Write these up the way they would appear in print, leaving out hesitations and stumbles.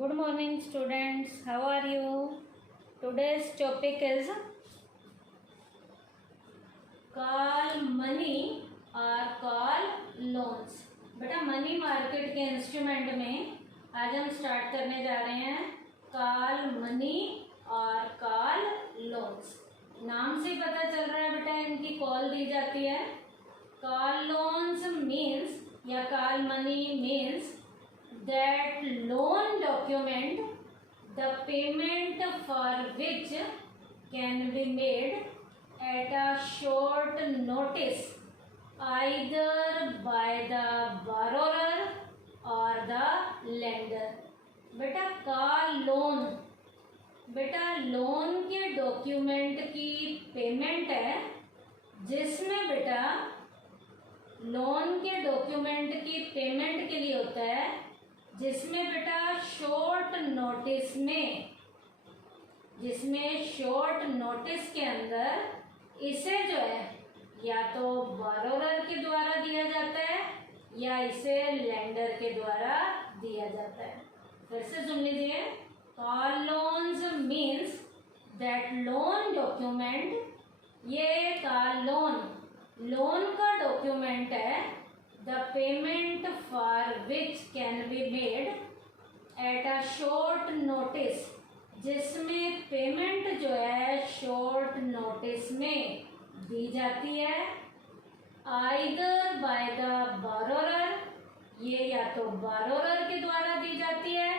Good morning, students. How are you? Today's topic is call money or call loans. बेटा money market के instrument में आज हम start करने जा रहे हैं कॉल मनी और कॉल लोन्स। नाम से पता चल रहा है बेटा इनकी कॉल दी जाती है। कॉल लोन्स मीन्स या call money means that loan document the payment for which can be made at a short notice either by the borrower or the lender। बेटा कॉल लोन, बेटा लोन के document की payment है जिसमें बेटा loan के document की payment के लिए होता है जिसमें बेटा शॉर्ट नोटिस में, जिसमें शॉर्ट नोटिस के अंदर इसे जो है या तो बोरोवर के द्वारा दिया जाता है या इसे लेंडर के द्वारा दिया जाता है। फिर से सुन लीजिए, call loans means that loan document, ये कॉल लोन का डॉक्यूमेंट है the payment for which can be made at a short notice, जिसमें पेमेंट जो है शॉर्ट नोटिस में दी जाती है either by the borrower, ये या तो borrower के द्वारा दी जाती है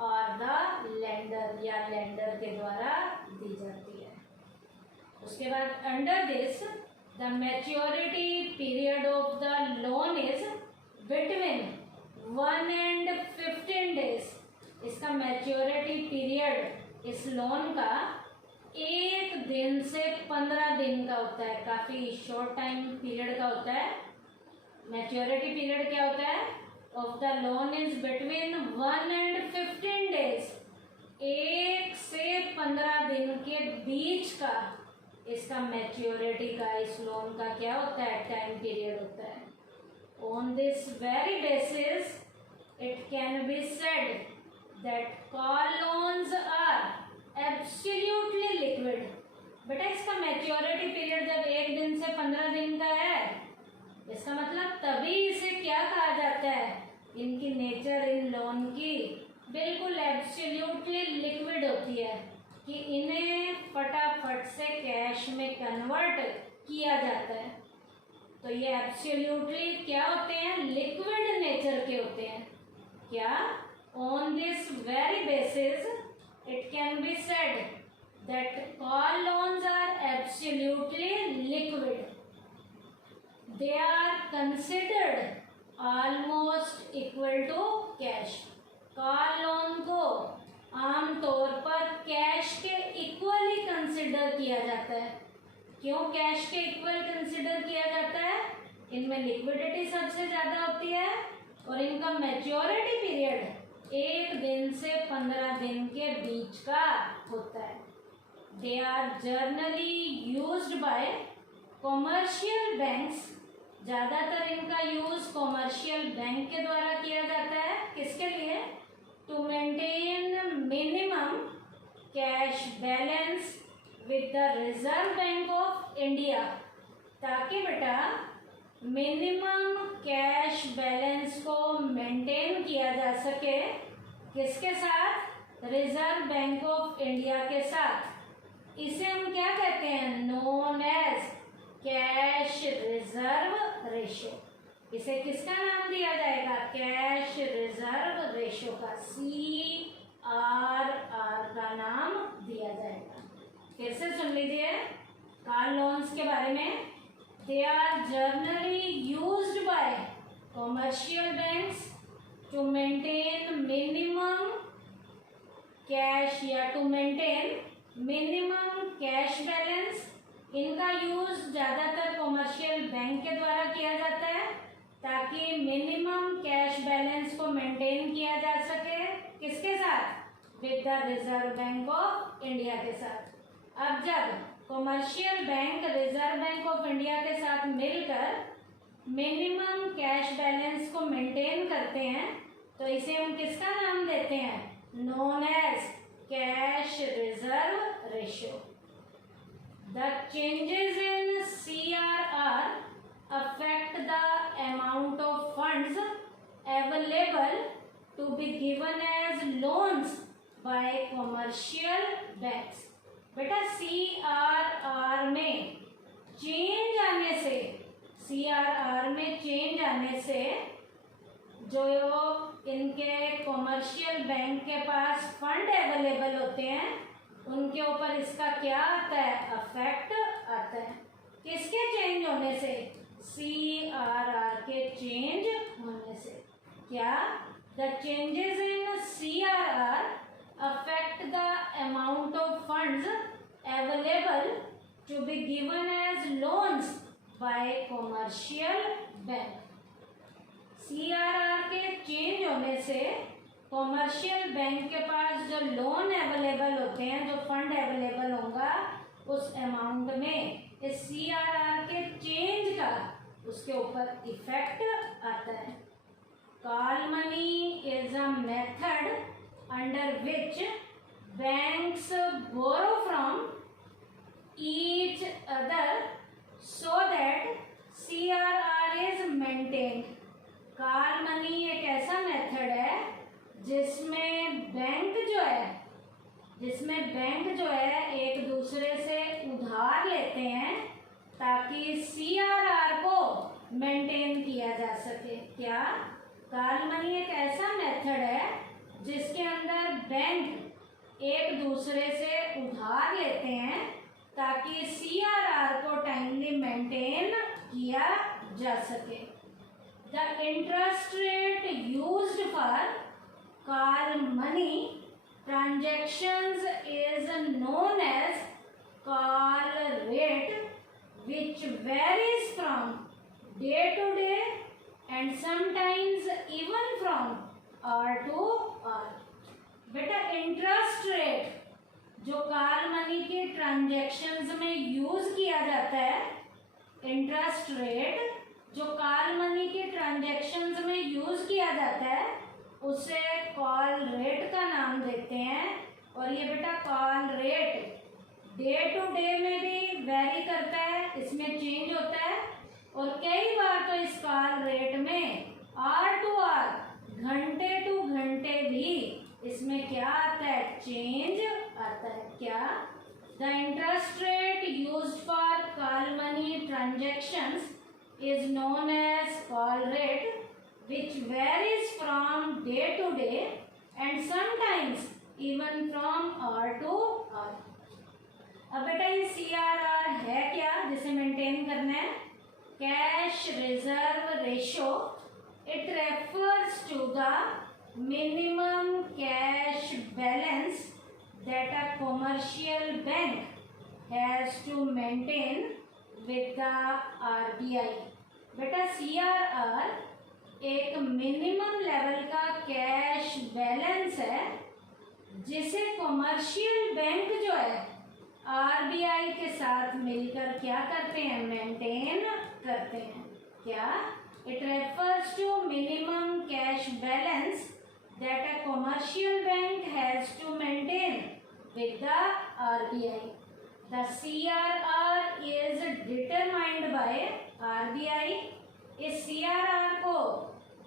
और the lender या lender के द्वारा दी जाती है। उसके बाद under this the maturity period of the loan is between 1 and 15 days। इसका मैच्योरिटी पीरियड इस लोन का 1 दिन से 15 दिन का होता है, काफ़ी शॉर्ट टाइम पीरियड का होता है। मैच्योरिटी पीरियड क्या होता है of the loan is between 1 and 15 days, 1 से 15 दिन के बीच का इसका मैच्योरिटी का, इस लोन का क्या होता है टाइम पीरियड होता है। On this very basis it can be said that call loans are absolutely liquid. बेटा इसका मैच्योरिटी पीरियड जब 1 दिन से 15 दिन का है, इसका मतलब तभी इसे क्या कहा जाता है, इनकी नेचर इन लोन की बिल्कुल एब्सोल्युटली लिक्विड होती है कि इन्हें फटाफट से कैश में कन्वर्ट किया जाता है। तो ये एब्सोल्युटली क्या होते हैं, लिक्विड नेचर के होते हैं। क्या on this very basis it can be said that call loans are absolutely liquid, they are considered almost equal to cash. Call loan को आमतौर पर कैश के इक्वल ही कंसिडर किया जाता है। क्यों कैश के इक्वल कंसिडर किया जाता है, इनमें लिक्विडिटी सबसे ज़्यादा होती है और इनका मैच्योरिटी पीरियड 1 दिन से 15 दिन के बीच का होता है। They are generally used by commercial banks, ज़्यादातर इनका यूज़ कॉमर्शियल बैंक के द्वारा किया जाता है। किसके लिए, to maintain minimum cash balance with the Reserve Bank of India, ताकि बेटा मिनिमम कैश बैलेंस को मेंटेन किया जा सके। किसके साथ, रिजर्व बैंक ऑफ इंडिया के साथ। इसे हम क्या कहते हैं, known as cash reserve ratio. इसे किसका नाम दिया जाएगा, कैश रिजर्व रेशियो का, CRR का नाम दिया जाएगा। फिर से सुन लीजिए कॉल लोन्स के बारे में। They are generally used by commercial banks to maintain minimum cash या to maintain minimum cash balance. इनका यूज ज़्यादातर कॉमर्शियल बैंक के द्वारा किया जाता है ताकि मिनिमम कैश बैलेंस को मेंटेन किया जा सके। किसके साथ, with the Reserve Bank of India के साथ। अब जब commercial bank Reserve Bank of India के साथ मिलकर मिनिमम कैश बैलेंस को मेंटेन करते हैं तो इसे हम किसका नाम देते हैं, known as cash reserve ratio. The changes in CRR affect the amount of funds available to be given as loans by commercial banks. बेटा CRR में चेंज आने से, CRR में चेंज आने से जो इनके कॉमर्शियल बैंक के पास फंड अवेलेबल होते हैं उनके ऊपर इसका क्या आता है, अफेक्ट आता है। किसके चेंज होने से, CRR के चेंज होने से। क्या, the changes in CRR affect the amount of funds available to be given as loans by commercial bank. CRR के चेंज होने से कॉमर्शियल बैंक के पास जो लोन अवेलेबल होते हैं, जो फंड अवेलेबल होगा उस अमाउंट में इस CRR के चेंज का उसके ऊपर इफेक्ट आता है। Call money is a method under which banks borrow from each other so that CRR is maintained. Call money एक ऐसा मेथड है जिसमें बैंक जो है एक दूसरे से उधार लेते हैं ताकि CRR को मेंटेन किया जा सके। क्या, कॉल मनी एक ऐसा मेथड है जिसके अंदर बैंक एक दूसरे से उधार लेते हैं ताकि CRR को टाइमली मेंटेन किया जा सके। The interest rate used for call money transactions is known as call rate, which varies from day to day and sometimes even from hour to hour. बेटा इंटरेस्ट रेट जो call money के transactions में use किया जाता है, interest rate जो call money के transactions में यूज किया जाता है उसे कॉल रेट का नाम देते हैं। और ये बेटा call rate day to day में भी वेरी करता है, इसमें चेंज होता है और कई बार तो इस कॉल रेट में आवर टू आवर, घंटे टू घंटे भी इसमें क्या आता है, चेंज आता है। क्या, the interest rate used for call money transactions is known as call rate, which varies from day to day and sometimes even from hour to hour. अब बेटा ये CRR है क्या जिसे मेंटेन करना है, cash reserve ratio. It refers to the minimum cash balance that a commercial bank has to maintain with the RBI। बेटा CRR एक मिनिमम लेवल का कैश बैलेंस है जिसे कॉमर्शियल बैंक जो है RBI के साथ मिलकर क्या करते हैं, मेंटेन करते हैं। क्या, it refers to minimum cash balance that a commercial bank has to maintain with the RBI। The CRR is determined by RBI। इस CRR को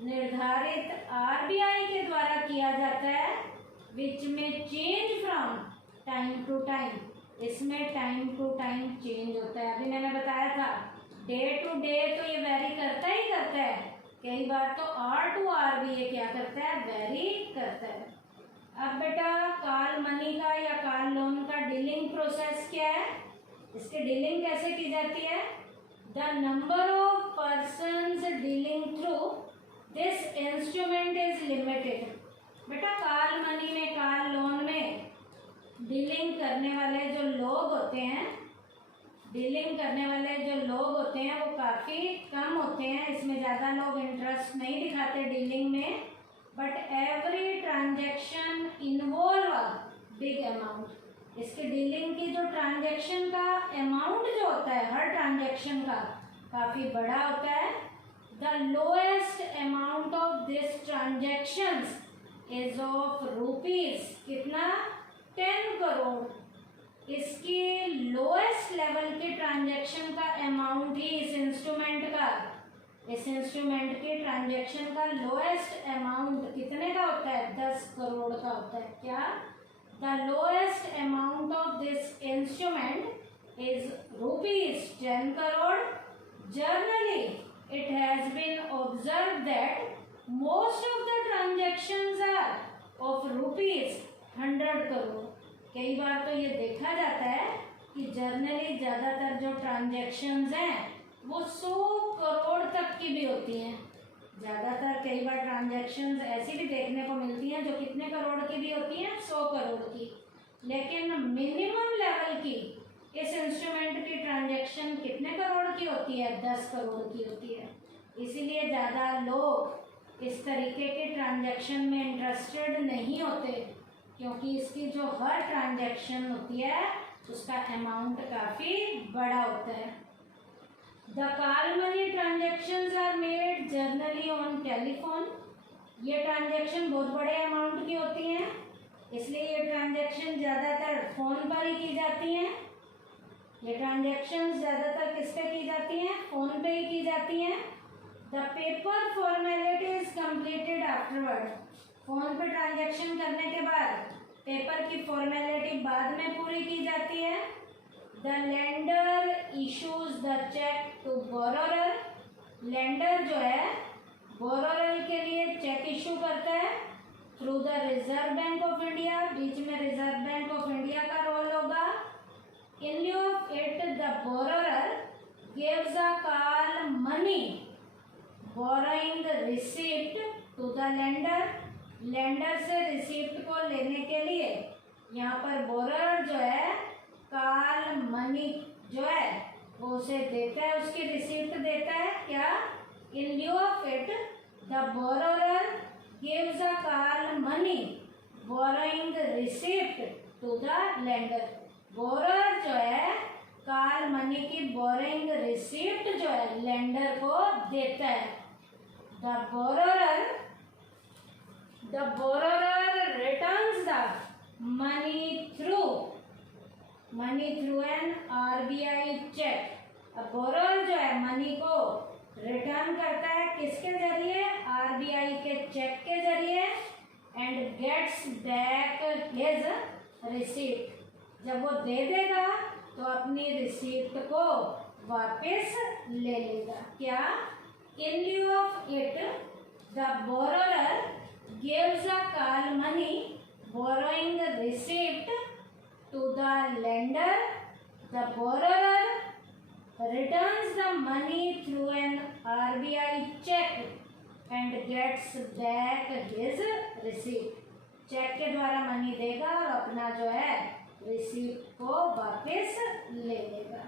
निर्धारित RBI के द्वारा किया जाता है, विच में change from time to time, इसमें टाइम टू टाइम चेंज होता है। अभी मैंने बताया था डे टू डे तो ये वेरी करता ही करता है, कई बार तो आवर टू आवर भी ये क्या करता है, वेरी करता है। अब बेटा कॉल मनी का या कॉल लोन का डीलिंग प्रोसेस क्या है, इसकी डीलिंग कैसे की जाती है, the number of persons dealing through this instrument is limited. बेटा कॉल मनी में, कॉल लोन में डीलिंग करने वाले जो लोग होते हैं, वो काफ़ी कम होते हैं, इसमें ज़्यादा लोग इंटरेस्ट नहीं दिखाते डीलिंग में, but every transaction involve a big amount. इसके डीलिंग की जो ट्रांजैक्शन का अमाउंट जो होता है हर ट्रांजैक्शन का काफ़ी बड़ा होता है। The lowest amount of this transactions is of rupees कितना 10 करोड़। इसकी लोएस्ट लेवल के ट्रांजैक्शन का अमाउंट ही इस इंस्ट्रूमेंट के ट्रांजैक्शन का लोएस्ट अमाउंट कितने का होता है 10 करोड़ का होता है। क्या the lowest amount of this instrument is rupees 10 crore. Generally it has been observe that most of the transactions are of rupees 100 crore. कई बार तो ये देखा जाता है कि जर्नली ज़्यादातर जो ट्रांजैक्शंस हैं वो 100 करोड़ तक की भी होती हैं। ज़्यादातर कई बार ट्रांजैक्शंस ऐसी भी देखने को मिलती हैं जो कितने करोड़ की भी होती हैं 100 करोड़ की। लेकिन मिनिमम लेवल की इस इंस्ट्रूमेंट की ट्रांजैक्शन कितने करोड़ की होती है 10 करोड़ की होती है। इसीलिए ज़्यादा लोग इस तरीके के ट्रांजैक्शन में इंटरेस्टेड नहीं होते, क्योंकि इसकी जो हर ट्रांजैक्शन होती है उसका अमाउंट काफ़ी बड़ा होता है। The call money transactions are made generally on telephone. ये ट्रांजैक्शन बहुत बड़े अमाउंट की होती हैं, इसलिए ये ट्रांजैक्शन ज़्यादातर फ़ोन पर ही की जाती हैं। ये ट्रांजैक्शन ज़्यादातर किस पे की जाती हैं फ़ोन पे ही की जाती हैं। The paper formality is completed afterward. Phone पे ट्रांजैक्शन करने के बाद पेपर की फॉर्मेलिटी बाद में पूरी की जाती है। The lender issues the cheque to borrower. Lender जो है बोरोरर के लिए चेक इशू करता है through the Reserve Bank of India. बीच में रिजर्व बैंक ऑफ इंडिया का रोल होगा। In lieu of it the borrower gives a call money borrowing receipt to the lender. Lender से रिसिप्ट को लेने के लिए यहाँ पर बोरोरर जो है कॉल मनी जो है वो उसे देता है, उसकी रिसिप्ट देता है। क्या in lieu of it the borrower gives a call money borrowing receipt to the lender. Borrower जो है कॉल मनी की बोरोइंग रिसिप्ट जो है लेंडर को देता है। The borrower returns the money through an RBI cheque. अब बोरोरर जो है मनी को रिटर्न करता है किसके जरिए आरबीआई के चेक के जरिए and gets back his receipt. जब वो दे देगा तो अपनी रिसीप्ट को वापस ले लेगा। क्या in lieu of it the borrower gives a call money borrowing receipt to the lender. The borrower returns the money through an RBI check and gets back his receipt. Cheque के द्वारा money देगा और अपना जो है receipt को वापस ले लेगा।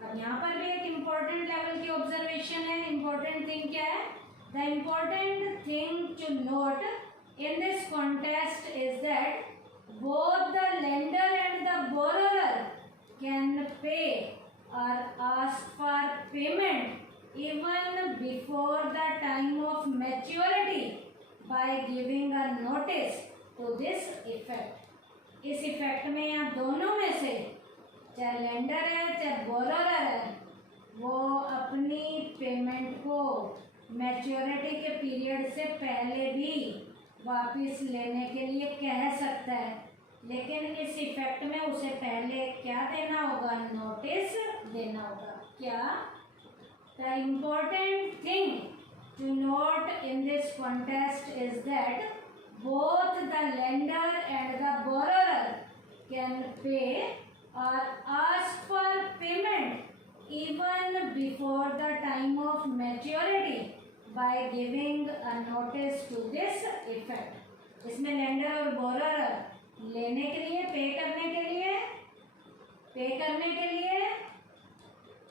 अब यहाँ पर भी एक इम्पोर्टेंट लेवल की ऑब्जर्वेशन है। इम्पोर्टेंट थिंग क्या है? The important thing to note in this contest is that both the lender and the borrower can pay or ask for payment even before the time of maturity by giving a notice to this effect. इस effect में यहाँ दोनों में से चाहे lender है चाहे बोरोरर है वो अपनी पेमेंट को मैच्योरिटी के पीरियड से पहले भी वापस लेने के लिए कह सकता है, लेकिन इस इफेक्ट में उसे पहले क्या देना होगा नोटिस देना होगा। क्या the important thing to note in this contest is that both the lender and the borrower can pay or ask for payment even before the time of maturity by giving a notice to this effect. इसमें lender और borrower लेने के लिए पे करने के लिए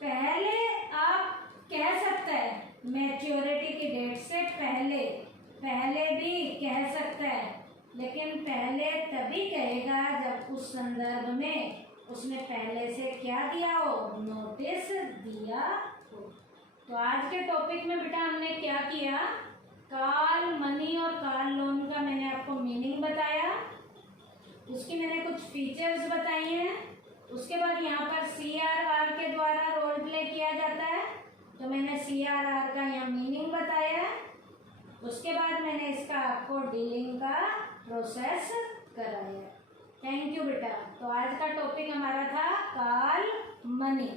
पहले आप कह सकते हैं मैच्योरिटी की डेट से पहले भी कह सकता है, लेकिन पहले तभी कहेगा जब उस संदर्भ में उसने पहले से क्या दिया हो नोटिस दिया हो। तो आज के टॉपिक में बेटा हमने क्या किया कॉल मनी और कॉल लोन का मैंने आपको उसकी मैंने कुछ फीचर्स बताई हैं। उसके बाद यहाँ पर CRR के द्वारा रोल प्ले किया जाता है, तो मैंने CRR का यहाँ मीनिंग बताया है। उसके बाद मैंने इसका आपको डीलिंग का प्रोसेस कराया। थैंक यू बेटा। तो आज का टॉपिक हमारा था कॉल मनी।